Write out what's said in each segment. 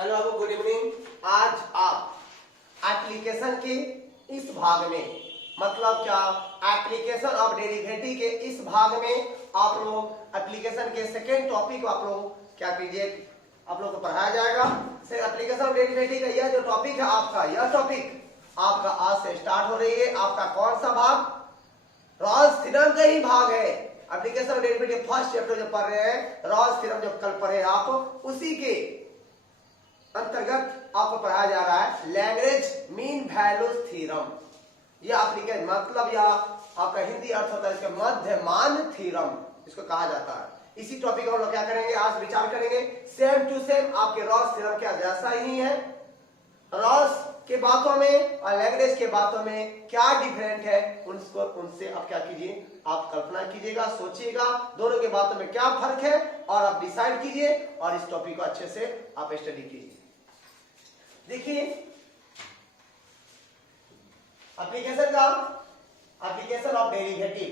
Hello बाबू, good evening. आज आप application के इस भाग में, मतलब क्या, एप्लीकेशन ऑफ डेरिवेटिव के इस भाग में आप लोग एप्लीकेशन के सेकेंड टॉपिक को आप लोग क्या कीजिए, आप लोग को पढ़ाया जाएगा। एप्लीकेशन ऑफ डेरिवेटिव का यह जो टॉपिक है आपका, यह टॉपिक आपका आज से स्टार्ट हो रही है। आपका कौन सा भाग? रॉल्स थ्योरम का ही भाग है। Application of derivative first chapter जो पढ़ रहे हैं, रॉल्स थ्योरम जो कल पढ़े आप, उसी के अंतर्गत आपको पढ़ाया जा रहा है लैग्रेंज मीन वैल्यू थ्योरम। यह एप्लीकेशन मतलब या आपका हिंदी अर्थ होता है इसका मध्यमान थ्योरम, इसको कहा जाता है। इसी टॉपिक हम लोग क्या करेंगे, आज विचार करेंगे। सेम टू सेम आपके रॉल्स थ्योरम क्या जैसा ही है। रॉल्स के बातों में और लैग्रेंज के बातों में क्या डिफरेंट है, उनको उनसे आप क्या कीजिए, आप कल्पना कीजिएगा, सोचिएगा दोनों के बातों में क्या फर्क है और आप डिसाइड कीजिए और इस टॉपिक को अच्छे से आप स्टडी कीजिए। देखिए एप्लीकेशन का, application of derivative,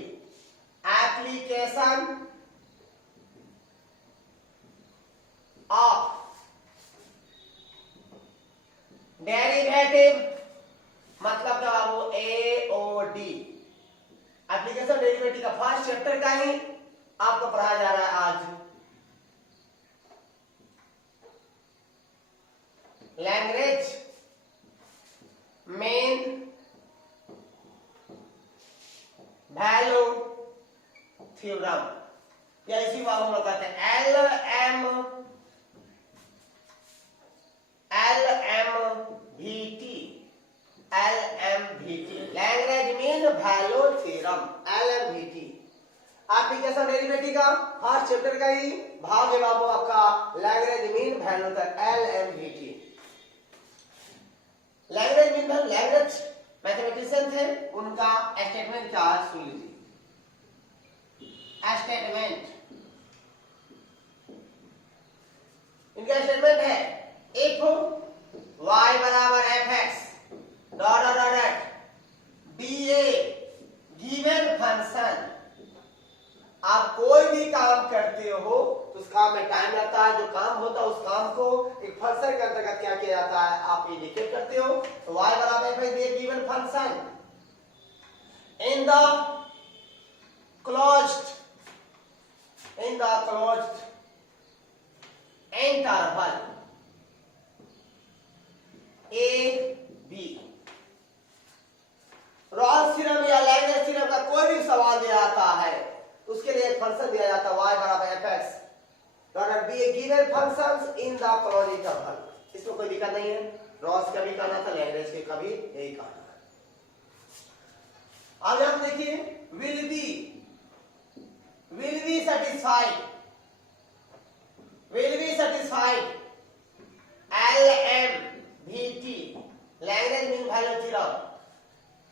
application of derivative मतलब क्या बाबू, एओडी। एप्लीकेशन डेरिवेटिव का फर्स्ट चैप्टर का ही आपको पढ़ाया जा रहा है आज। लैग्रेंज मीन वैल्यू थ्योरम, या इसी को हम लोग कहते हैं LMVT, Lagrange mean value theorem, LMVT। Application derivative का फर्स्ट चैप्टर का ही भाग है बाबू आपका लैग्रेंज मीन वैल्यू का LMVT। Lagrange mean value, Lagrange mathematician थे, उनका स्टेटमेंट क्या है सुन लीजिए। स्टेटमेंट, इनका स्टेटमेंट है इफ y बराबर fx dot dot dot B a given function. आप कोई भी काम करते हो तो उस काम में टाइम लगता है, जो काम होता है उस काम को एक फंक्शन के अंतर्गत क्या किया जाता है, आप इंडिकेट करते हो। तो y बराबर f b a given function in the closed interval a b। Rolle's theorem या लैग्रेंज थ्योरम का कोई भी सवाल दिया जाता है, उसके लिए एक फंक्शन दिया जाता है y बराबर fx dot B a given functions in the closed interval. इसमें कोई दिक्कत नहीं है, रॉल्स का भी कहना था, लैग्रेंज के का भी यही कहना है। अब हम देखिए will be satisfied LMVT, Lagrange mean value theorem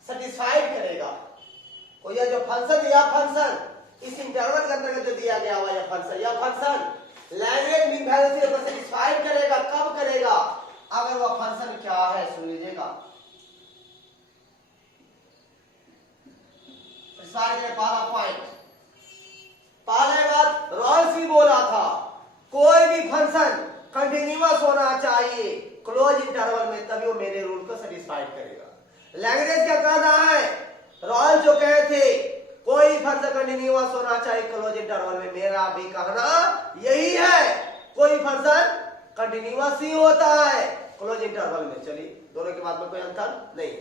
satisfied करेगा। और यह जो फंक्शन, या फंक्शन इस इंटरवल के अंतर्गत जो दिया गया हुआ यह function Lagrange mean value theorem को सेटिस्फाइड करेगा। कब करेगा? अगर वह फंक्शन क्या है सुन लीजिएगा। पहला पॉइंट, पहले बात रॉल्स भी बोला था, कोई भी फंक्शन कंटिन्यूअस होना चाहिए क्लोज इंटरवल में, तभी वो मेरे रूल को सेटिस्फाइड करेगा। लैग्रेंज क्या कहना है, रॉल्स जो कहे थे कोई फंक्शन कंटिन्यूअस होना चाहिए क्लोज इंटरवल में, मेरा भी कहना यही है, कोई फंक्शन कंटिन्यूअस ही होता है क्लोज इंटरवल में। चलिए दोनों के बाद में कोई अंतर नहीं है।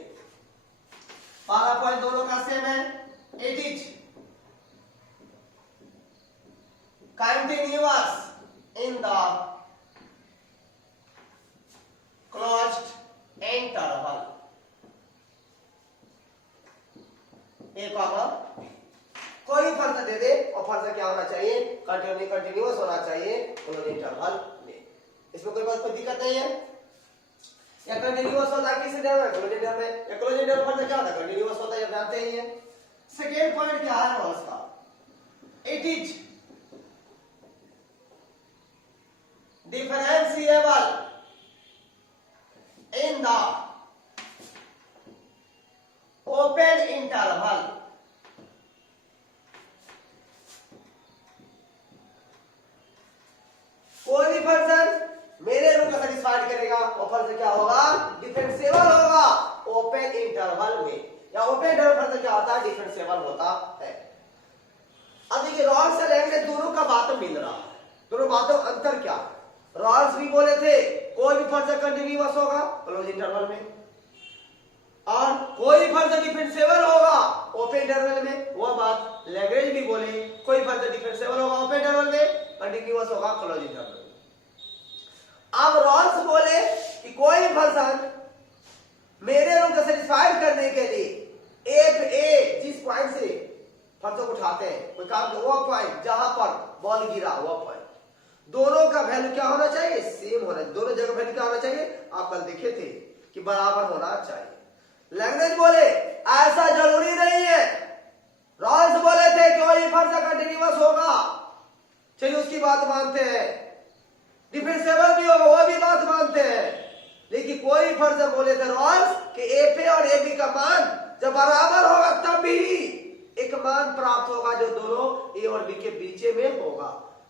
पहला पॉइंट दोनों का सेम है, it is continuous in the closed interval। एक कोई फंक्शन दे दे और फंक्शन क्या होना चाहिए, कंटिन्यूअस होना चाहिए क्लोज इंटरवल में। इसमें कोई बात, कोई दिक्कत नहीं है। या कंटिन्यूअस होता है किस इंटरवल में, क्लोज इंटरवल में। या क्लोज इंटरवल फंक्शन क्या होता है, कंटिन्यूअस होता है, ये जानते ही हैं। सेकेंड पॉइंट क्या है रॉल्स का, it is differentiable in the open interval। कोई भी फंक्शन मेरे रूल का सेटिस्फाइड वो फर्ज क्या होगा, डिफरेंशिएबल होगा ओपन इंटरवल में, या ओपन इंटरवल फर्ज क्या होता है, डिफरेंशिएबल होता है। अब देखिए रॉल्स और लैग्रेंज दोनों का बात मिल रहा है, दोनों बातों में अंतर क्या है। रॉल्स भी बोले थे कोई भी फर्ज कंटिन्यूअस होगा क्लोज इंटरवल में, और कोई फर्ज डिफरेंशिएबल होगा ओपन इंटरवल में, वह बात लैग्रेंज भी बोले कोई फर्ज डिफरेंशिएबल होगा ओपन इंटरवल में, कंटिन्यूअस होगा क्लोज इंटरवल में। अब रॉल्स बोले कि कोई फंक्शन मेरे रूल को सेटिस्फाई करने के लिए एफ ए जिस पॉइंट से फंक्शन को उठाते हैं, कोई काम का वो पॉइंट जहां पर बॉल गिरा वो पॉइंट, दोनों का वैल्यू क्या होना चाहिए, सेम होना चाहिए, दोनों जगह वैल्यू क्या होना चाहिए, आप कल देखे थे कि बराबर होना चाहिए। लैग्रेंज बोले ऐसा जरूरी नहीं है, रॉल्स बोले थे कोई फंक्शन कंटिन्यूअस होगा, चलिए उसकी बात मानते हैं, डिफरेंशिएबल भी होगा वो भी बात मानते हैं, लेकिन कोई फर्ज बोले थे रॉल्स कि एफ ए और ए बी का मान जब बराबर होगा तब भी एक मान प्राप्त होगा जो दोनों ए और बी के बीच में होगा,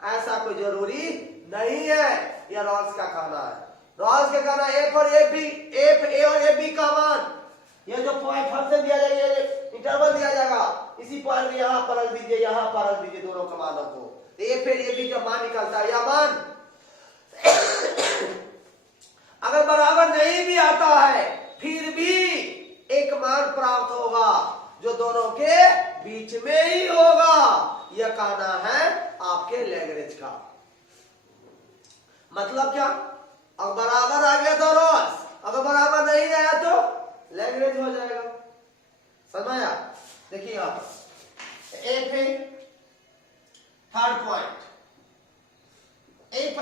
ऐसा कोई जरूरी नहीं है, यह रॉल्स का कहना है। रॉल्स का कहना एफ और ए बी, एफ ए और ए बी का मान, यह जो पॉइंट फंक्शन दिया जाएगा इंटरवल दिया जाएगा, इसी पॉइंट में यहां पर रख दीजिए, यहां पर रख दीजिए दोनों का मानों को, एफ और ए बी का मान निकलता है, यह मान अगर बराबर नहीं भी आता है फिर भी एक मान प्राप्त होगा जो दोनों के बीच में ही होगा, यह कहना है आपके लैग्रेंज का। मतलब क्या, अगर बराबर आ गया तो रॉल्स, अगर बराबर नहीं आया तो लैग्रेंज हो जाएगा, समझाया। देखिए यहां पर F A third point, F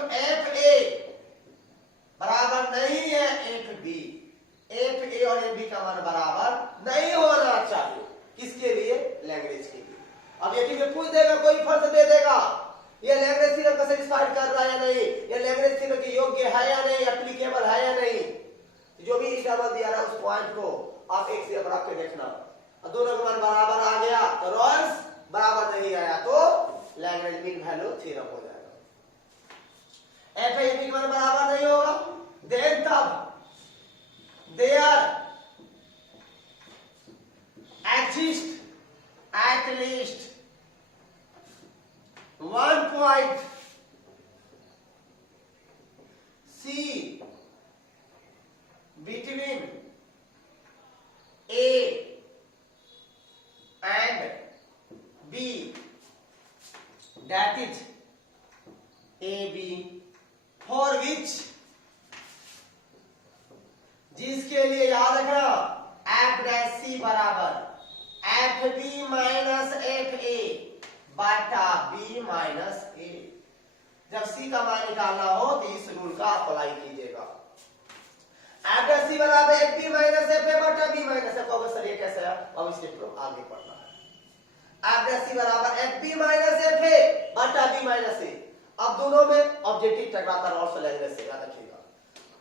A बराबर नहीं है एफ बी, एफ ए और एफ बी का मान बराबर नहीं होना चाहिए, किसके लिए, लैग्रेंज के लिए। अब ये में पूछ देगा, कोई फर्ज दे देगा, ये लैग्रेंज थ्योरम को सेटिस्फाई कर रहा है या नहीं, ये लैग्रेंज थ्योरम के योग्य है या नहीं, एप्लीकेबल है या नहीं, जो भी इंटरवल दिया रहा है उस पॉइंट को आप एक से बराबर के देखना, दोनों का मान बराबर आ गया तो रॉल्स, बराबर नहीं आया तो लैग्रेंज मीन वैल्यू थ्योरम हो जाएगा। एफ ए बी का मान बराबर नहीं होगा, देन तब there exist at least one point C between A and B, that is AB, for which, जिसके लिए याद रखना एफ डैश सी बराबर f b minus f a बटा बी माइनस ए। जब सी का मान निकालना हो तो इस रूल का अप्लाई कीजिएगा, एफ डैश सी बराबर f b minus f a बटा बी माइनस एफ। सर ये कैसे है, अब इसके प्रूफ आगे पढ़ना है। एफ डैश सी बराबर f b minus f a बटा बी माइनस ए। अब दोनों में ऑब्जेक्टिव टकराता है और लैग्रेंज से, याद रखिएगा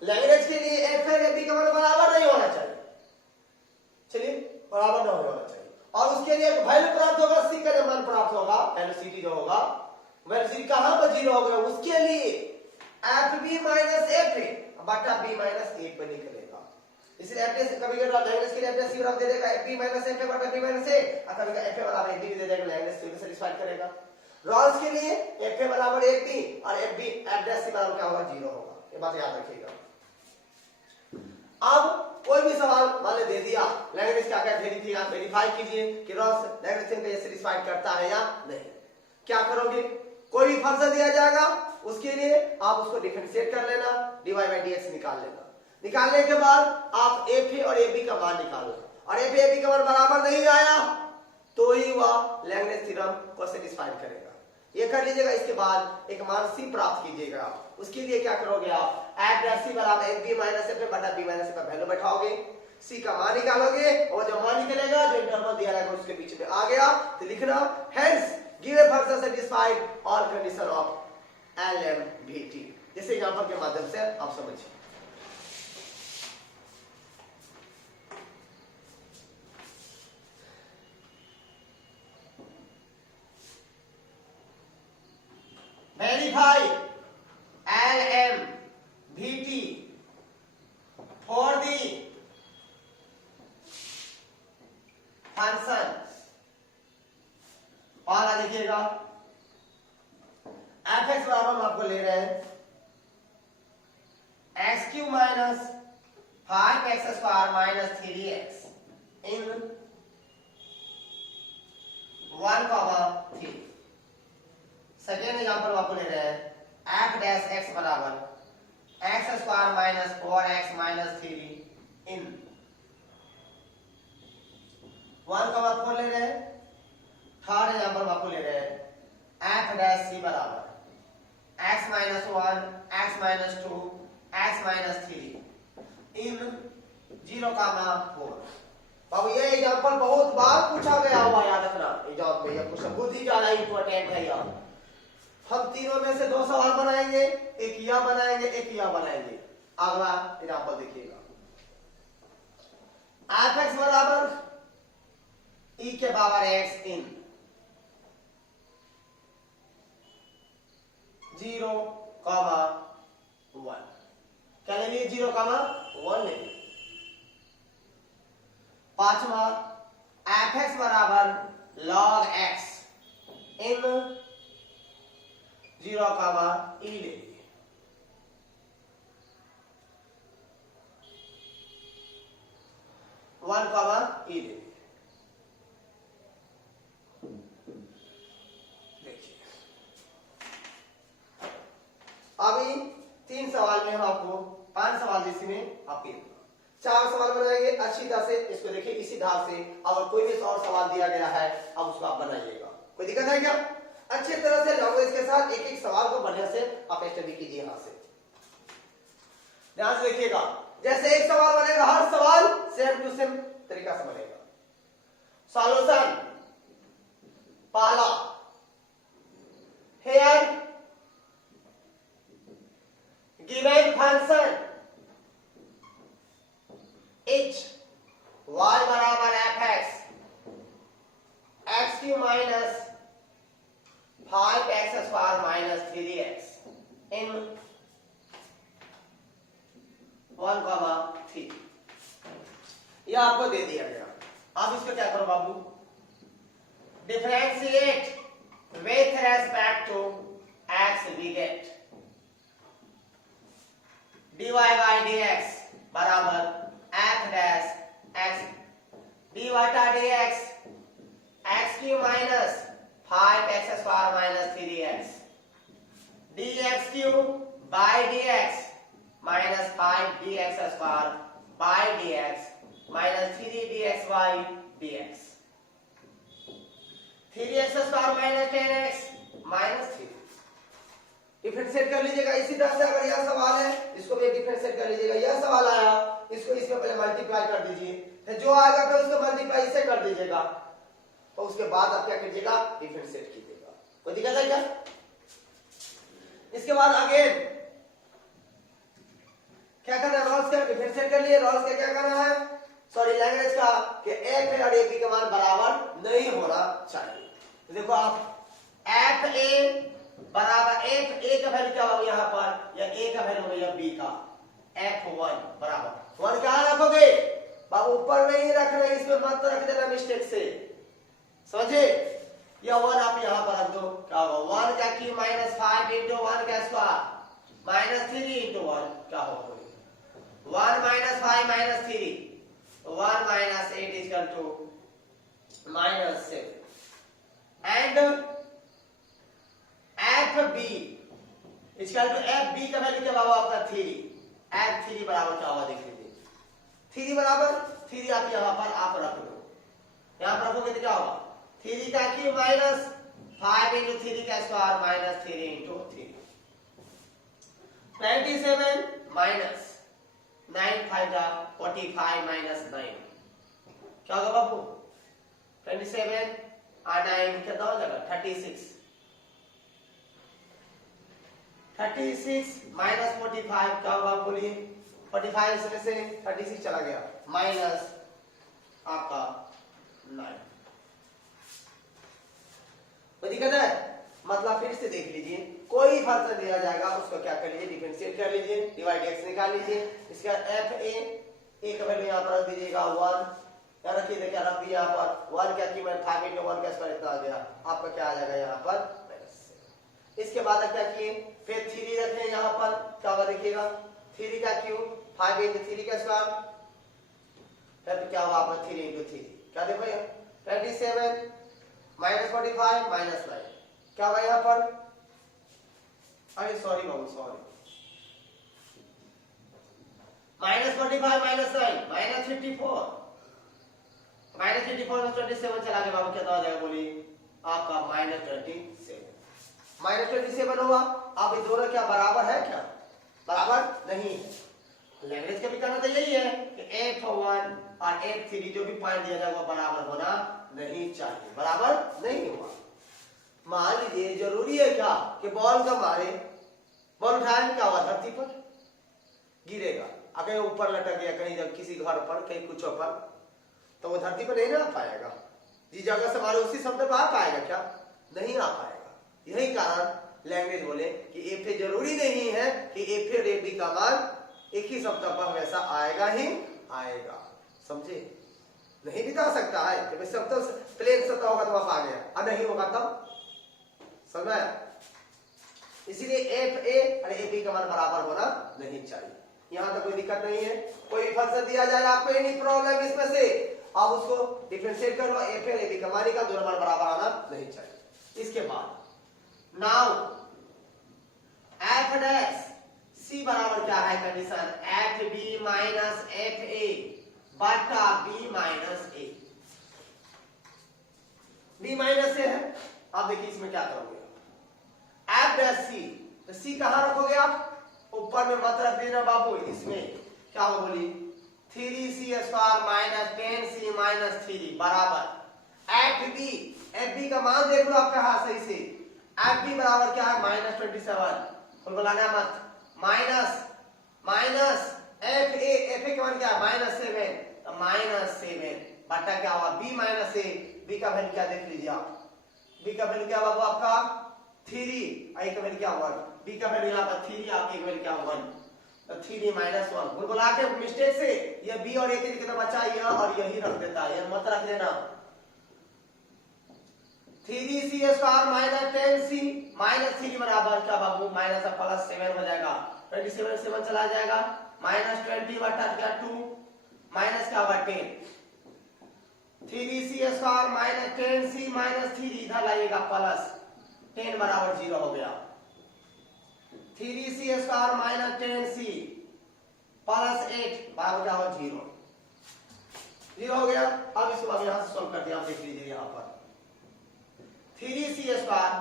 लैग्रेंज के लिए एफ और एफ बी का मान बराबर नहीं होना चाहिए, चलिए बराबर नहीं होना चाहिए, और उसके लिए वैल्यू प्राप्त होगा, सी का जो मान प्राप्त होगा वैल्यू सी जो होगा, वैल्यू सी कहां पर जीरो होगा, उसके लिए f b minus f a बटा बी माइनस ए पर निकलेगा। इसलिए एफ से कभी कभी लैग्रेंज के लिए एफ सी बराबर दे देगा f b minus f a बटा बी माइनस ए, और कभी एफ ए बराबर एफ बी दे देगा, लैग्रेंज से सेटिस्फाई करेगा। रॉल्स के लिए एफ ए बराबर एफ बी और एफ बी एफ सी बराबर क्या होगा, जीरो होगा, ये बात याद रखिएगा। अब कोई भी सवाल मान ले दे दिया, लैग्रेंज क्या क्या थ्योरी थी, आप वेरीफाई कीजिए कि रॉल्स लैग्रेंज थ्योरम को ये सेटिस्फाई करता है या नहीं। क्या करोगे, कोई भी फंक्शन दिया जाएगा उसके लिए आप उसको डिफरेंशिएट कर लेना, dy बाई dx निकाल लेना, निकालने के बाद आप एफ ए और ए बी का मान निकालना, और एफ ए बी का मान बराबर नहीं आया तो ही वह लैग्रेंज थ्योरम को सेटिस्फाई करेगा। ये कर लीजिएगा, इसके बाद एक मान सी प्राप्त कीजिएगा, उसके लिए क्या करोगे आप एफ डैश सी बराबर f b minus f a बटा बी माइनस ए का वैल्यू बैठाओगे, सी का मान निकालोगे, और जो मान निकलेगा जो इंटरवल दिया रहेगा उसके बीच में आ गया तो लिखना hence give a function satisfied all condition of LMVT। जैसे एग्जांपल के माध्यम से आप समझिए। Verify LMVT Q minus 5x² minus 3x इन 1, 3। सेकेंड एग्जाम्पल आपको ले रहे हैं f डैश x बराबर x² माइनस 4x माइनस 3 इन 1, 4 ले रहे हैं। थर्ड एग्जाम्पल आपको ले रहे हैं f डैश c बराबर x minus 1 x minus 2 x minus 3 इन 0, 4। अब ये एग्जाम्पल बहुत बार पूछा गया हुआ, याद रखना एग्जाम में, यह क्वेश्चन बहुत ही ज्यादा इंपॉर्टेंट है यार। हम तीनों में से 2 सवाल बनाएंगे, एक यह बनाएंगे, एक यह बनाएंगे। अगला एग्जाम्पल देखिएगा, f(x) बराबर e के पावर x इन 0, 1। क्या ले लिए? 0, 1 ले लिए। पांचवा f(x) बराबर log x इन 0, e ले लिए। वन कॉमा ई ले लिए। देखिए अभी 3 सवाल में हम आपको 5 सवाल जिसमें आपके 4 सवाल बनाएंगे अच्छी तरह से। इसको देखिए इसी धार से, अगर कोई भी और सवाल दिया गया है अब उसको आप बनाइएगा। कोई दिक्कत है क्या? अच्छी तरह से लैंग्वेज के साथ एक एक सवाल को बढ़िया से आप स्टडी कीजिए। यहां से ध्यान से देखिएगा, जैसे एक सवाल बनेगा हर सवाल सेम टू सेम तरीका से बनेगा। सॉल्यूशन पहला, here given function h y बराबर f(x) x³ minus 5x² minus 3x इन 1, 3। यह आपको दे दिया गया। अब इसको क्या करो बाबू, differentiate with respect to x we get dy by dx बराबर f डैश x dy बटा dx x³ minus 5x² minus 3x dx³ by dx minus 5dx² by dx minus 3dx by dx 3x² minus 10x minus 3। Differentiate कर लीजिएगा इसी तरह से। अगर यह सवाल है इसको भी डिफरेंशिएट कर लीजिएगा। यह सवाल आया इसको इसमें पहले मल्टीप्लाई कर दीजिए, फिर जो आएगा फिर उसको मल्टीप्लाई इससे कर दीजिएगा, तो उसके बाद आप क्या कीजिएगा, डिफरेंशिएट कीजिएगा। कोई दिक्कत है क्या? इसके बाद अगेन क्या करना है, रोल्स का डिफरेंशिएट कर लिए। रोल्स का क्या करना है, सॉरी लैंग्वेज का, कि f और a के मान बराबर नहीं होना चाहिए। तो देखो आप fa बराबर a का वैल्यू क्या होगा यहाँ पर, या a का वैल्यू होगा या b का, f1 बराबर 1 क्या रखोगे बाबू, ऊपर नहीं रख रहे, इसमें मत रख देना मिस्टेक से, समझे। या 1 आप यहाँ पर रख दो, क्या होगा 1 का क्यूब माइनस 5 इंटू 1 का स्क्वायर माइनस 3 इंटू 1 क्या होगा 1 minus 5 minus 3 1 minus 8 is equal to minus 6 and fb is equal to fb का वैल्यू क्या होगा आपका 3 f3 बराबर क्या होगा देख लीजिए 3 बराबर 3 आप यहाँ पर आप रख दो, यहाँ पर रखोगे तो क्या होगा 3 का क्यूब माइनस 5 इंटू 3 का square minus 3 into 3 27 minus 9 5 45 minus 9 क्या होगा बाबू 27 और 9 कितना हो जाएगा 36 माइनस 45 क्या होगा बोलिए 45 इसमें से 36 चला गया माइनस आपका 9। कोई दिक्कत है? मतलब फिर से देख लीजिए, कोई फंक्शन दिया जाएगा उसको क्या कर लीजिए, डिफरेंशिएट कर लीजिए, डिवाइड x निकाल लीजिए। इसका f a का वैल्यू यहाँ पर रख दीजिएगा 1, क्या रखिए देखिए रख दिया यहाँ पर 1 क्या कीमत 5 इंटू 1 का स्क्वायर इतना आ गया, आपका क्या आ जाएगा यहाँ पर -7। इसके बाद क्या किए, फिर 3 रखे यहाँ पर क्या होगा देखिएगा 3 का क्यूब 5 इंटू 3 का स्क्वायर, फिर क्या हुआ आपका 3 इंटू 3 क्या देखो यहाँ 27 माइनस 45 माइनस 9 क्या हुआ यहाँ पर, अरे सॉरी बाबू sorry, minus 45 minus 9 minus 54, minus 54 में 27 चला गया बाबू, क्या आ जाएगा बोलिए आपका माइनस 27, माइनस 27 हुआ। अब ये दोनों क्या बराबर है, क्या बराबर नहीं है। लैंग्वेज का भी कहना तो यही है कि F1 और F3 जो भी पॉइंट दिया जाएगा वो बराबर होना नहीं चाहिए, बराबर नहीं हुआ। मान लीजिए जरूरी है क्या कि बॉल का मारे, बॉल उठाए क्या हुआ धरती पर गिरेगा, अगर ऊपर लटक गया कहीं जब किसी घर पर कहीं कुछ पर, तो वो धरती पर नहीं ना आ पाएगा, जिस जगह से मारे उसी शब्द पर आ पाएगा क्या, नहीं आ पाएगा। यही कारण लैंग्वेज बोले कि एफ जरूरी नहीं है कि एफ और एफ बी का मान एक ही शब्द पर हमेशा आएगा ही आएगा, समझे, नहीं भी जा सकता है जब शब्द प्लेन सत्ता होगा तो आप आ गया, और नहीं होगा तब समझ। इसीलिए एफ ए और एफ बी का मान बराबर होना नहीं चाहिए। यहां तक कोई दिक्कत नहीं है, कोई भी फंक्शन दिया जाए आपको एनी प्रॉब्लम इसमें से आप उसको डिफरेंशिएट कर लो, एफ और ए बी का मान का दोनों मान बराबर आना नहीं चाहिए। इसके बाद नाउ एफ डैश सी बराबर क्या है condition, f b minus f a बटा b minus a, b minus a है। आप देखिए इसमें क्या करोगे, एफ डैश सी, तो सी कहां रखोगे आप, ऊपर में मत रख देना बाबू, इसमें क्या हो बोली 3c square minus 10c minus 3 बराबर एफ बी का मान देख लो आपका हाथ सही से, एफ बी बराबर क्या है माइनस 27, उनको लाना मत, माइनस माइनस एफ ए का मान क्या है माइनस 7, तो माइनस 7 बटा क्या हुआ बी माइनस ए, बी का वैल्यू क्या देख लीजिए आप, बी का वैल्यू क्या बाबू आपका 3, आई का वैल्यू क्या 1, बी का वैल्यू यहाँ पर 3, आपकी वैल्यू क्या 1, तो 3 माइनस 1 बुला के मिस्टेक से ये बी और ए के कितना बचा यह और यही रख देता है, ये मत रख देना। 3c square minus 10c minus 3 बराबर क्या बाबू माइनस प्लस 7 हो जाएगा, 27 7 चला जाएगा, माइनस 20 बटा क्या 2 माइनस क्या होगा 10, 3c square minus 10c minus 3 इधर लाइएगा प्लस 10 बराबर 0 हो गया, 3c square minus 10c plus 8 बराबर क्या होगा 0 हो गया। अब इसको अब यहां से सॉल्व कर दिया, आप देख लीजिए यहां पर 3c स्क्वायर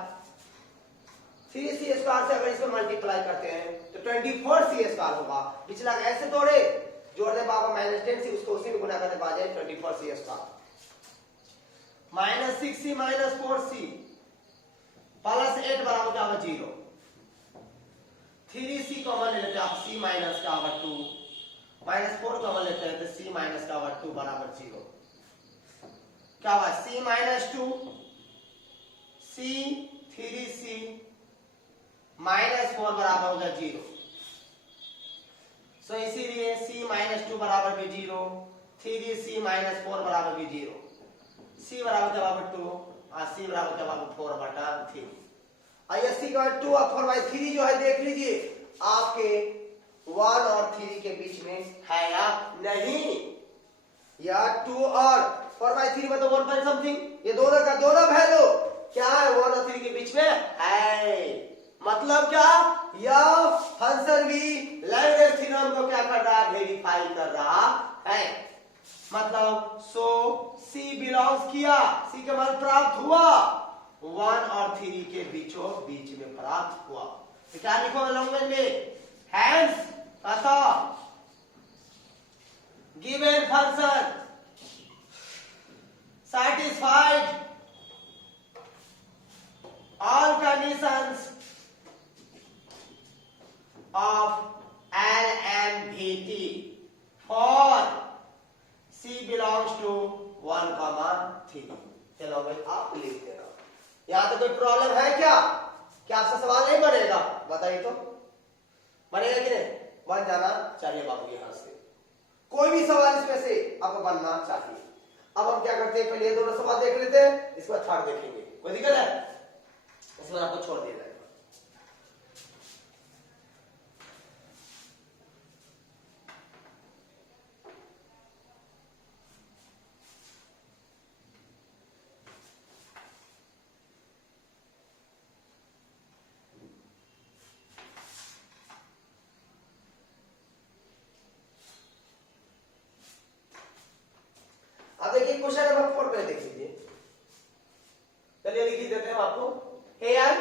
से अगर इसको मल्टीप्लाई करते हैं तो 24c स्क्वायर होगा, पिछला ऐसे तोड़े जोड़ दे बाबा माइनस 10c, उसको उसी में गुना करने पा जाए 24c square minus 6c minus 4c plus 8 बराबर क्या होगा 0, 3c कॉमन ले लेते हैं आप, c माइनस क्या होगा 2 माइनस 4 कॉमन लेते हैं तो c माइनस क्या होगा 2 बराबर 0, क्या होगा c minus 2 c 3c minus 4 बराबर होगा 0, सो इसीलिए c माइनस 2 बराबर भी 0, 3c माइनस 4 बराबर भी 0, c बराबर क्या बराबर 2 और c बराबर क्या बराबर 4 बटा 3, आइए c का 2 और 4/3 जो है देख लीजिए आपके 1 और 3 के बीच में है या नहीं, या 2 और 4/3 में तो 1 पॉइंट समथिंग, ये दोनों का दोनों वैल्यू क्या है 1 और 3 के बीच में है, मतलब क्या यह फंक्शन भी लैग्रेंज थ्योरम को क्या कर रहा है वेरीफाई कर रहा है, मतलब सो c बिलोंग्स किया, c का मान प्राप्त हुआ 1 और 3 के बीचों बीच में प्राप्त हुआ, तो क्या लिखो लैंग्वेज में हैंस अतः given function satisfied all conditions of LMVT for C belongs to 1,3। चलो भाई आप लिख देना, यहाँ तो कोई प्रॉब्लम है क्या आपसे सवाल नहीं बनेगा, बताइए तो बनेगा कि नहीं, बन जाना चाहिए बाबू, यहाँ से कोई भी सवाल इसमें से आपको बनना चाहिए। अब हम क्या करते हैं पहले ये दोनों सवाल देख लेते हैं, इसके बाद थर्ड देखेंगे, कोई दिक्कत है, इसमें आपको छोड़ दिया जाएगा। क्वेश्चन नंबर 4 पे देख लीजिए। चलिए लिख देते हैं आपको। Here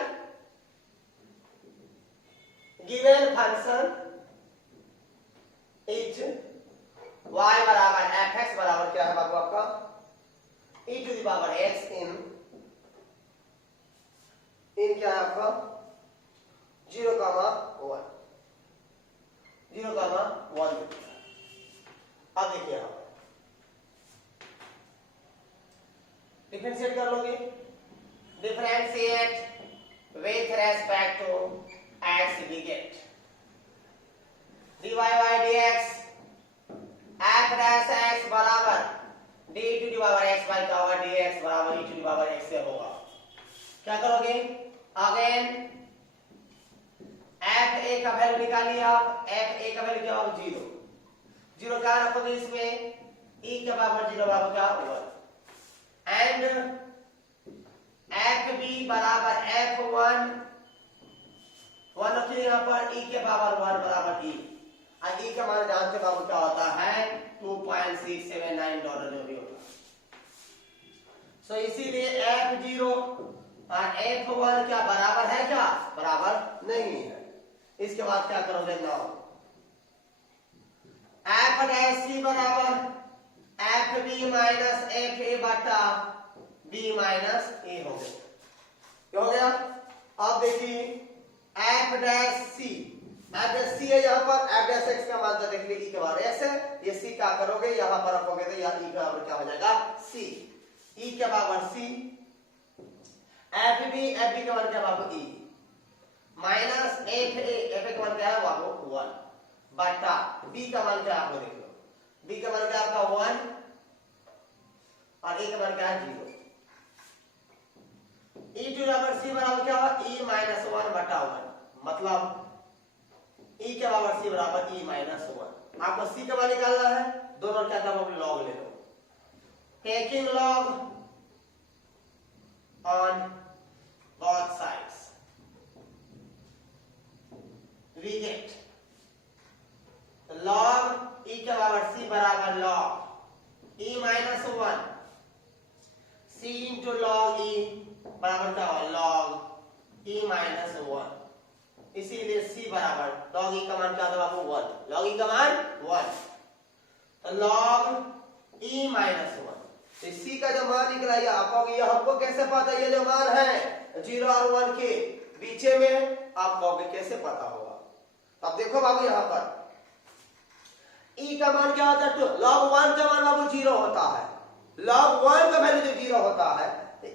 given function is y बराबर fx बराबर क्या है बाबू आपका e to the power x इन क्या है आपका 0, 1 अब देखिए आप डिफरेंशिएट कर लोगे। Differentiate with respect to x we get dy by dx f dash x बराबर d to the power x by power dx बराबर e to the power x से होगा। क्या करोगे अगेन f a का वैल्यू निकालिए आप। f a का वैल्यू क्या होगा 0 क्या रखोगे इसमें e के पावर 0 बराबर क्या होगा एंड f b बराबर f1 रखिए यहाँ पर e के पावर 1 बराबर e और e का मान जानते बाबू क्या होता है 2.679 डॉलर जो भी होता है। सो इसीलिए f0 और f1 क्या बराबर है क्या बराबर नहीं है। इसके बाद क्या करोगे नाउ f डैश c बराबर fb माइनस fa बटा b माइनस a हो गया। क्या हो गया अब देखिए f डैश c है यहाँ पर f डैश x का मान देख लीजिए के बाद x है ये c क्या करोगे यहाँ पर रखोगे तो यहाँ e का बराबर क्या हो जाएगा c e के बराबर c fb का मान क्या बाबू e माइनस fa का मान क्या है बाबू 1 बटा b का मान क्या आपको देख लो b का मान क्या आपका 1 और a का मान क्या है 0 e to the power c बराबर क्या होगा e माइनस 1 बटा 1 मतलब e के बराबर c बराबर e माइनस 1। आपको c का मान निकालना है दोनों क्या करना लॉग ले लो। Taking log on both sides we get log e के बराबर c बराबर log e minus 1 c into log e बराबर क्या होगा log e माइनस 1। इसीलिए c बराबर log e का मान क्या होगा आपको 1 log e का मान 1 तो log e माइनस 1 तो c का जो मान निकला ये आपको ये हमको कैसे पता ये जो मान है 0 और 1 के बीच में आपको कैसे पता होगा। तो अब देखो बाबू यहाँ पर e का मान क्या होता है log 1 का मान बाबू 0 होता है log 1 का वैल्यू जो 0 होता है तो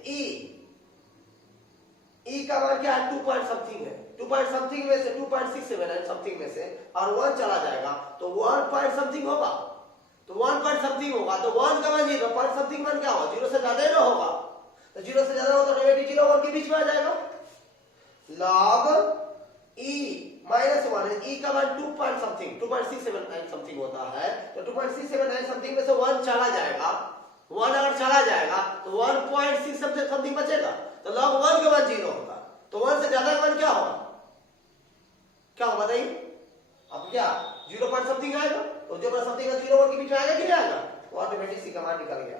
e का मान क्या है 2 पॉइंट समथिंग है 2 पॉइंट समथिंग में से 2.679 समथिंग में से और 1 चला जाएगा तो 1 पॉइंट समथिंग होगा तो 1 पॉइंट समथिंग होगा तो 1 का मान 0 पॉइंट समथिंग मान क्या होगा 0 से ज्यादा ही ना होगा तो 0 से ज्यादा होगा तो नेगेटिव 0 1 के बीच में आ जाएगा। log e माइनस 1 e का मान 2 पॉइंट समथिंग 2.679 समथिंग होता है तो 2.679 समथिंग में से 1 चला जाएगा 1 अगर चला जाएगा तो 1.6 समथिंग बचेगा तो log 1 का मान 0 होगा तो 1 से ज्यादा का मान क्या होगा बताइए अब क्या 0 पॉइंट समथिंग आएगा तो 0 पॉइंट समथिंग 0 1 के बीच में आएगा कि नहीं आएगा तो ऑटोमेटिक c का मान निकल गया।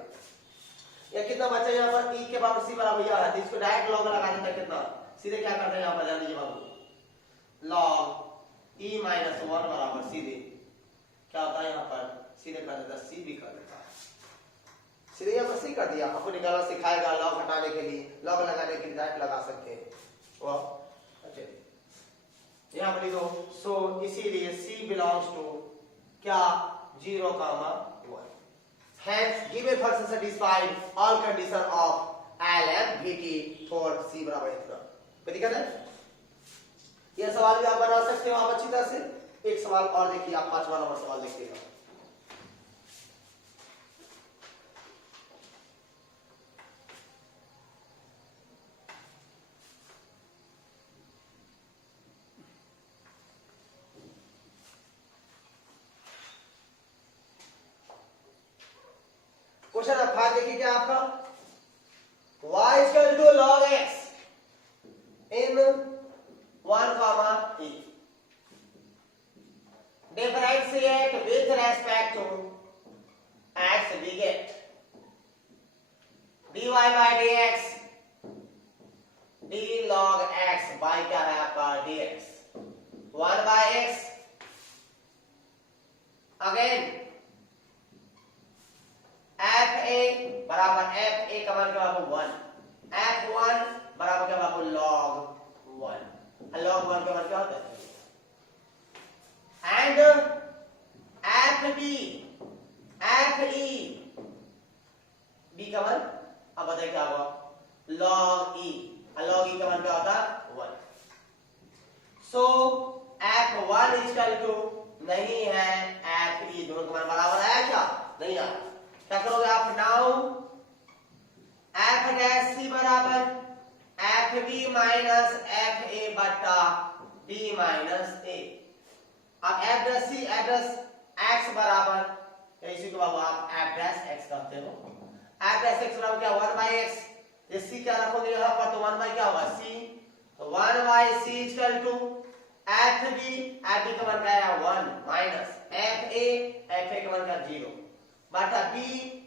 या कितना बचा यहाँ पर e के बराबर c बराबर यह है तो इसको डायरेक्ट log लगा देता है कितना सीधे क्या करते हैं यहाँ पर जान लीजिए बाबू log e माइनस 1 बराबर सीधे क्या होता है यहाँ पर सीधे कर देता c भी कर देता है सीधे यहाँ पर c कर दिया। आपको निकालना सिखाएगा log हटाने के लिए log लगाने के लिए डायरेक्ट लगा सकते हैं वो अच्छा यहाँ पर लिखो सो इसीलिए c बिलोंग्स टू क्या 0, 1 hence given function satisfied all condition of LMVT for c बराबर इतना। कोई दिक्कत है यह सवाल भी आप बना सकते हो आप अच्छी तरह से। एक सवाल और देखिए आप 5वां नंबर सवाल देखिएगा। क्वेश्चन नंबर 5 देखिए क्या आपका y is equal to log x in 1, e differentiate with respect to x we get dy by D x, D log x by क्या है आपका dx, 1 by x, again F A बराबर F A का मान क्या बाबू 1, f1 बराबर क्या बाबू log 1, log 1 का मान क्या होता है, and f b, f e, b का मान अब बताइए क्या होगा log e, log e का मान क्या होता है 1, सो f1 इक्वल टू नहीं है fe, दोनों का मान बराबर है क्या, नहीं है, क्या करोगे आप नाउ f डैश c बराबर fb माइनस fa बटा b माइनस a, अब f dash c f dash x बराबर इसी को बाबू आप f डैश x करते हो, f डैश x बराबर क्या 1 बाई x, ये c क्या रखोगे यहाँ पर तो 1 बाई क्या होगा c, तो 1 by c equal to fb, fb का मान क्या है 1 माइनस fa, fa का मान क्या 0 बटा b,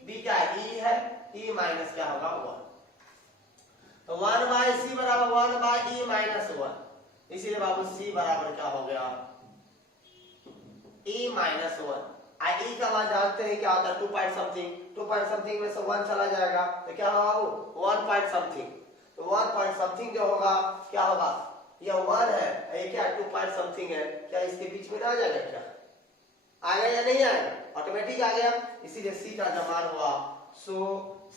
b क्या e है, e माइनस क्या होगा 1, तो 1 बाई c बराबर 1 बाई e माइनस 1, इसीलिए बाबू c बराबर क्या हो गया e माइनस 1, e का मान जानते हैं क्या होता है 2 पॉइंट समथिंग, 2 पॉइंट समथिंग में से 1 चला जाएगा तो क्या होगा बाबू 1 पॉइंट समथिंग, तो 1 पॉइंट समथिंग जो होगा क्या होगा, ये 1 है, ये क्या 2 पॉइंट समथिंग है, क्या इसके बीच में ना आ जाएगा, क्या आ गया या नहीं आएगा, ऑटोमेटिक आ गया, इसीलिए c का जो मान हुआ सो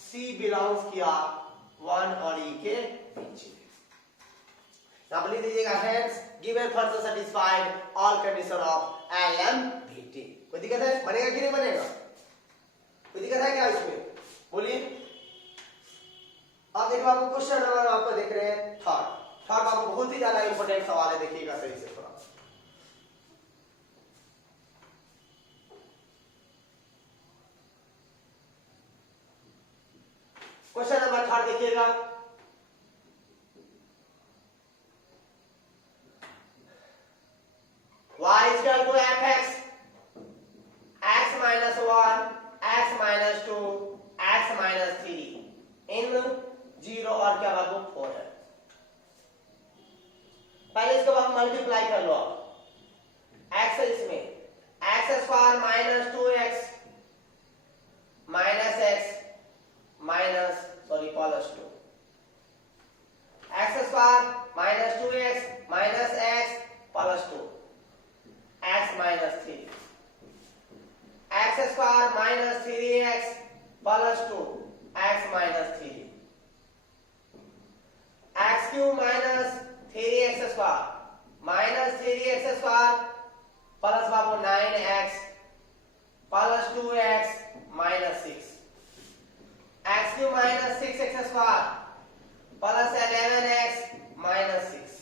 c बिलोंग्स किया 1 और e के बीच में। अब लिख दीजिएगा hence given further satisfied all condition of LMVT, कोई दिक्कत है, बनेगा कि नहीं बनेगा, कोई दिक्कत है क्या इसमें, बोलिए। अब देखो आपको क्वेश्चन नंबर आपको देख रहे हैं थर्ड आपको बहुत ही ज्यादा इंपॉर्टेंट सवाल है, देखिएगा सही से थोड़ा, क्वेश्चन नंबर थर्ड देखिएगा, y is equal to fx, x minus 1, x minus 2, x minus 3 इन 0 और क्या बाबू 4 है, पहले इसको आप मल्टीप्लाई कर लो, x है इसमें x square minus 2x minus x minus sorry plus 2, x square minus 2x minus x plus 2, x minus 3, x square minus 3x plus 2, x minus 3, x cube minus 3x square minus 3x square plus बाबू 9x plus 2x minus 6, x cube minus 6x square plus 11x minus 6,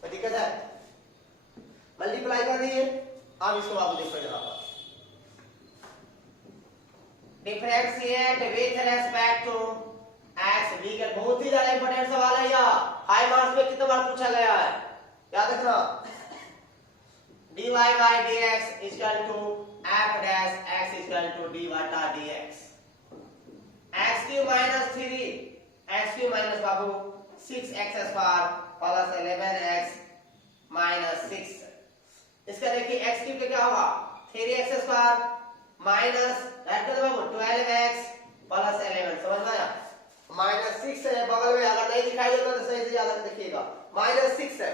कोई दिक्कत है, multiply कर दिए, अब इसको बाबू देखो यहाँ पर differentiate with respect to x b का बहुत ही ज्यादा इंपॉर्टेंट सवाल है, यह हाई मार्क्स में कितने बार पूछा गया है, याद रखना, dy by dx equal to f dash x equal to d बटा dx, x cube minus 3 x cube minus बाबू 6x square plus 11x minus 6, इसका देखिए x क्यूब का क्या होगा 3x स्क्वायर माइनस बाबू 12x प्लस 11, समझ में आया, माइनस 6 है बगल में, अगर नहीं दिखाई देता तो सही से याद देखिएगा, माइनस 6 है,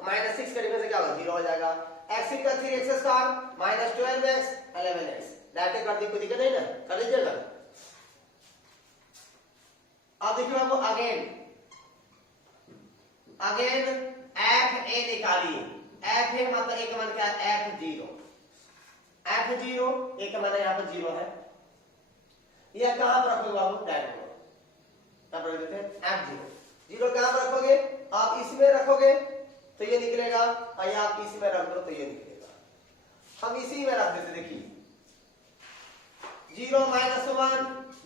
माइनस 6 करने से क्या होगा 0 हो जाएगा, x का 3x square minus 12x 11x, direct कर दी, कोई दिक्कत नहीं ना, कर लीजिएगा। अब देखिए बाबू अगेन f a निकालिए, f a मतलब एक मान क्या है f0, एक मान यहाँ पर 0 है, यह कहां पर रखोगे बाबू डायरेक्ट, कहां पर रखते हैं f0, 0 कहां पर रखोगे आप इसमें रखोगे तो ये निकलेगा, और आप इसमें रख दो तो ये निकलेगा, हम इसी में रख देते, देखिए 0 माइनस 1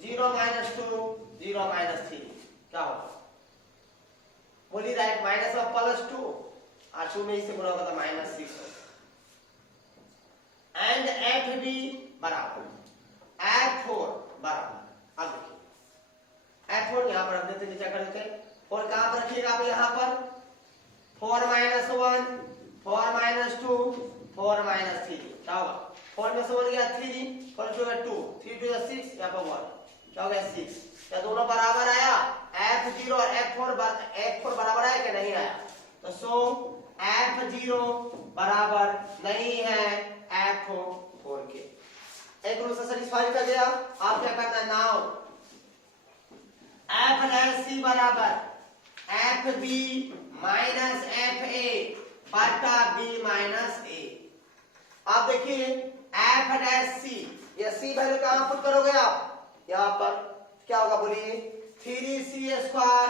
0 माइनस 2 0 माइनस 3 क्या होगा, बोली राइट, माइनस और प्लस 2 और 2 में इससे गुणा होगा तो माइनस 6 होगा, एंड f भी बराबर f4 बराबर, अब देखिए 4 कहां पर रखिएगा आप यहाँ पर 4 माइनस 1 4 माइनस 2 4 माइनस 3 क्या होगा 4 में से 1 गया 3 4 से 2 3 2 6 यहाँ पर 1 क्या हो गया 6 क्या दोनों बराबर आया F0 और F4 बराबर आया कि नहीं आया तो सो F0 बराबर नहीं है F4 के एक रूल से सेटिस्फाई कर गया आप क्या करना नाउ F' बराबर FB माइनस FA बटा B माइनस A आप देखिए F' ये C वैल्यू कहां पुट करोगे आप यहाँ पर क्या होगा बोलिए 3C square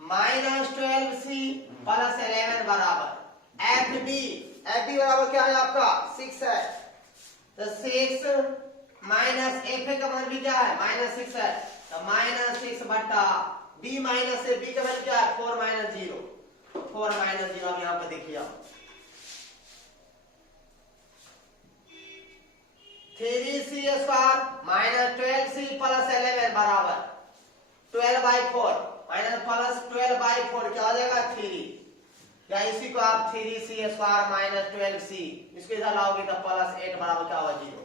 minus 12C plus 11 बराबर FB बराबर क्या है आपका 6 है तो 6 माइनस FA का मान भी क्या है माइनस 6 है तो माइनस 6 बटा B माइनस से B का वैल्यू क्या है 4 माइनस 0 अब यहाँ पे देखिए आप 3C square minus 12C plus 11 बराबर 12/4 माइनस प्लस 12/4 क्या हो जाएगा 3 या इसी को आप 3C स्क्वायर माइनस 12C इसको इधर लाओगे तो प्लस 8 बराबर क्या होगा 0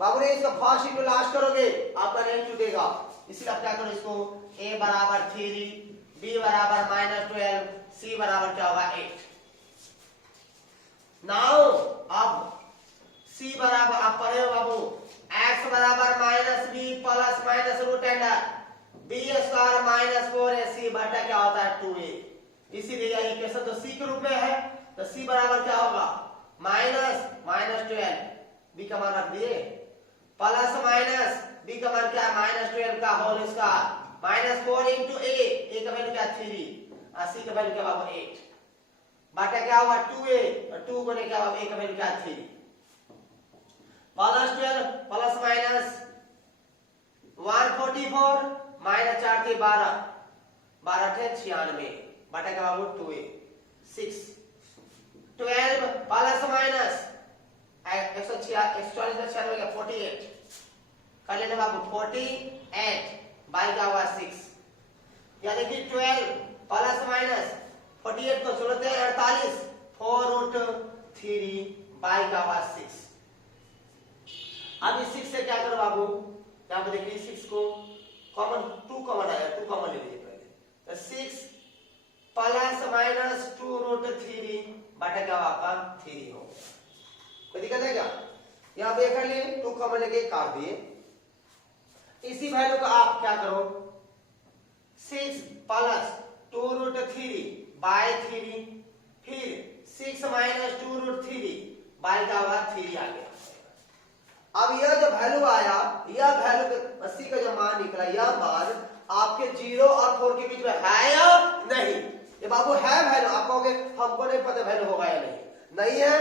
बाबू ने इसका फर्स्ट इंटू लास्ट करोगे आपका नहीं टूटेगा इसलिए आप क्या करो इसको A बराबर 3 B बराबर माइनस 12 C बराबर क्या होगा 8 नाउ अब C बराबर आप पढ़े हो बाबू x बराबर minus b plus minus root under b square minus 4ac बटा क्या होता है 2a इसीलिए यह इक्वेशन तो c के रूप में है तो c बराबर क्या होगा माइनस 12 b का मान रख दिए प्लस माइनस b का मान क्या है माइनस 12 का whole square minus 4 into a का वैल्यू क्या 3 और c का वैल्यू क्या होगा 8 बटा क्या होगा 2a और 2 गुने क्या होगा a का वैल्यू क्या 3 प्लस 12 प्लस माइनस 144 माइनस 4 थे 12 12 थे 96 बटा क्या होगा 2a 6 12 प्लस माइनस 146 में 96 का 48 कर लेते बाबू 48 बाई का हुआ 6 या देखिए 12 प्लस माइनस 48 को जोड़ते हैं 48 4 रूट 3 बाई का हुआ 6 अब इस 6 से क्या करो बाबू यहाँ पे देखिए 6 को कॉमन 2 कॉमन आया 2 कॉमन ले लीजिए पहले तो 6 प्लस माइनस 2 रूट 3 बटा क्या आपका 3 हो कोई दिक्कत है क्या यहाँ पे कर लिए 2 कॉमन लेके काट दिए इसी वैल्यू को आप क्या करो 6 प्लस 2 रूट 3 बाय 3 फिर 6 माइनस 2 रूट 3 बाय का होगा 3 आ गया अब यह जो वैल्यू आया यह वैल्यू 80 का जो मान निकला यह मान आपके 0 और 4 के बीच में है या नहीं ये बाबू है वैल्यू आप कहोगे हमको नहीं पता वैल्यू होगा या नहीं है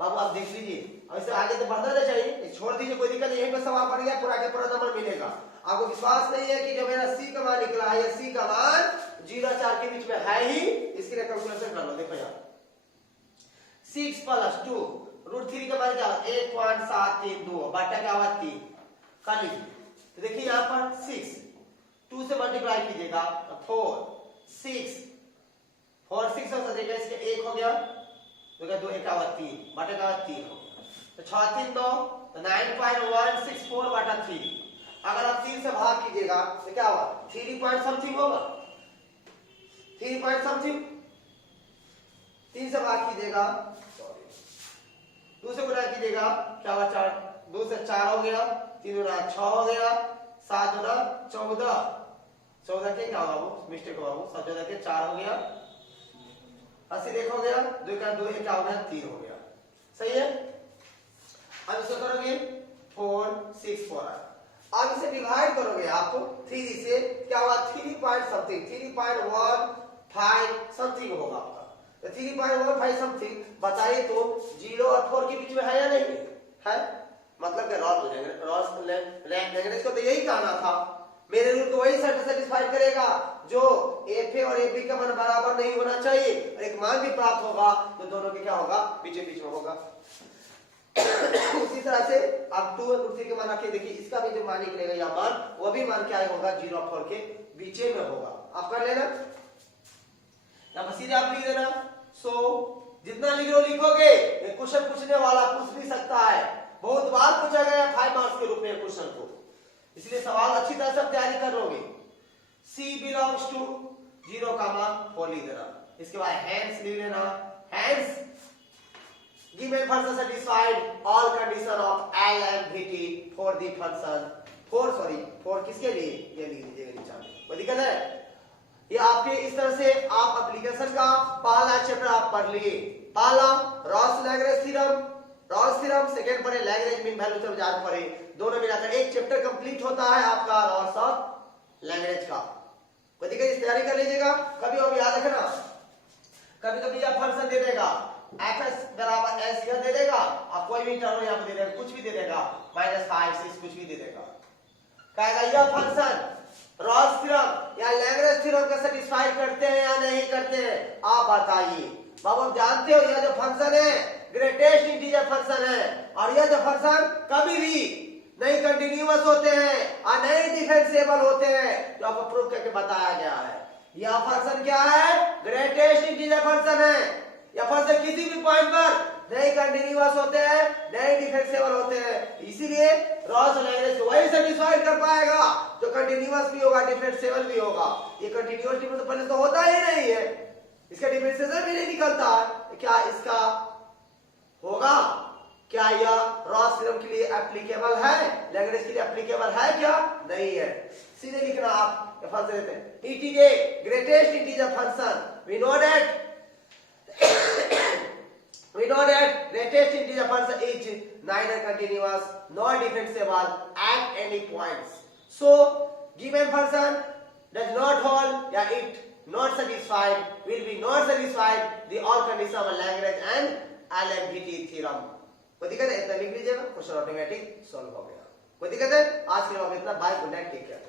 बाबू आप देख लीजिए अब इससे आगे तो बढ़ना नहीं चाहिए छोड़ दीजिए कोई दिक्कत नहीं यहीं पे सवाल पड़ गया पूरा के पूरा नंबर मिलेगा आपको विश्वास नहीं है कि जो मेरा C का मान निकला है C का मान 0 और 4 के बीच में है ही इसके लिए कैलकुलेशन कर लो देखो यार 6 प्लस 2 रूट 3 का मान क्या होगा 1.732 बटा क्या होगा 3 कर लीजिए तो देखिए यहाँ पर 6 2 से मल्टीप्लाई कीजिएगा 4 6 4 6 हो जाएगा इसके 1 हो गया तो 2 1 का 3 बटा का 3 हो गया तो 6 3 2 तो 9.164 बटा 3 अगर आप 3 से भाग कीजिएगा तो क्या होगा 3 पॉइंट समथिंग होगा 3 पॉइंट समथिंग 3 से भाग कीजिएगा 2 से गुणा कीजिएगा क्या होगा 4 2 से 4 हो गया 3 गुना 6 हो गया 7 गुना 14 के क्या होगा वो मिस्टेक होगा वो 7 14 के 4 हो गया 80 देख हो गया 2 का 2 क्या हो गया 3 हो गया सही है अब इसको करोगे 4 6 4 अब इसे डिवाइड करोगे आप 3 से क्या होगा 3 पॉइंट समथिंग 3.15 समथिंग होगा आपका तो 3.15 समथिंग बताइए तो 0 और 4 के बीच में है या नहीं है मतलब इसको तो यही कहना था मेरे रूल को वही सेटिस्फाई करेगा जो एफ और एफ का मान बराबर नहीं होना चाहिए और एक मान भी प्राप्त होगा तो दोनों के क्या होगा बीच में होगा उसी तरह से अब 2 और 3 के मान रखिए देखिए इसका भी जो मान निकलेगा या मान वो भी मान क्या होगा 0 और 4 के बीच में होगा आप कर लेना पर सीधे आप लिख देना। सो जितना लिखोगे, ये क्वेश्चन पूछने वाला पूछ भी सकता है, बहुत बार पूछा गया 5 मार्क्स के रूप में क्वेश्चन को, इसलिए सवाल अच्छी तरह से तैयारी कर लोगे। C बिलोंग्स टू 0,4 लिख देना। इसके बाद हैंस लिख देना। Hence given function satisfied all condition of L and VT for the function for किसके लिए, ये लिख दीजिएगा नीचे में, कोई दिक्कत है? ये आपके इस तरह से आप एप्लीकेशन का पहला चैप्टर आप पढ़ लिए। पहला रॉस लैग्रेंज थ्योरम, सेकंड पढ़े लैग्रेंज मीन वैल्यू थ्योरम, जान पढ़े, दोनों मिलाकर एक चैप्टर कंप्लीट होता है आपका रॉस ऑफ लैग्रेंज का। कोई दिक्कत, इस तैयारी कर लीजिएगा। कभी और याद रखना, कभी यह फंक्शन दे देगा fs बराबर s यह दे देगा, आप कोई भी टर्म यहाँ पे दे देगा, कुछ भी दे देगा, -5 6 कुछ भी दे देगा, कहेगा यह फंक्शन रॉस थ्योरम या लैग्रेंज थ्योरम को सेटिस्फाई करते हैं या नहीं करते हैं, आप बताइए। बाबू आप जानते हो यह जो फंक्शन है ग्रेटेस्ट इंटीजर फंक्शन है, और यह जो फंक्शन कभी भी नहीं कंटिन्यूअस होते हैं और नहीं डिफरेंशिएबल होते हैं, जो आपको प्रूव करके बताया गया है। यह फंक्शन क्या है, ग्रेटेस्ट इंटीजर फंक्शन है। यह फंक्शन किसी भी पॉइंट पर नहीं कंटिन्यूअस होते हैं, नहीं डिफरेंशिएबल होते हैं, इसीलिए रॉस और लैग्रेंज वही सेटिस्फाई कर पाएगा जो कंटिन्यूअस भी होगा, डिफरेंशिएबल भी होगा। ये कंटिन्यूअस तो पहले तो होता ही नहीं है, इसका डिफरेंशिएशन भी नहीं निकलता है, क्या इसका होगा? क्या यह रॉस थ्योरम के लिए एप्लीकेबल है, लैग्रेंज के लिए एप्लीकेबल है क्या? नहीं है। सीधे लिखना आप ये फंक्शन देते हैं, it is a greatest integer function, we know that greatest integer function is neither continuous nor differentiable at any points. So given function does not hold या it not satisfied will be not satisfied the all condition of Lagrange and LMVT theorem। कोई दिक्कत है? इतना लिख लीजिएगा, question automatic solve हो गया। कोई दिक्कत है? आज के लिए इतना, bye, good night, take care.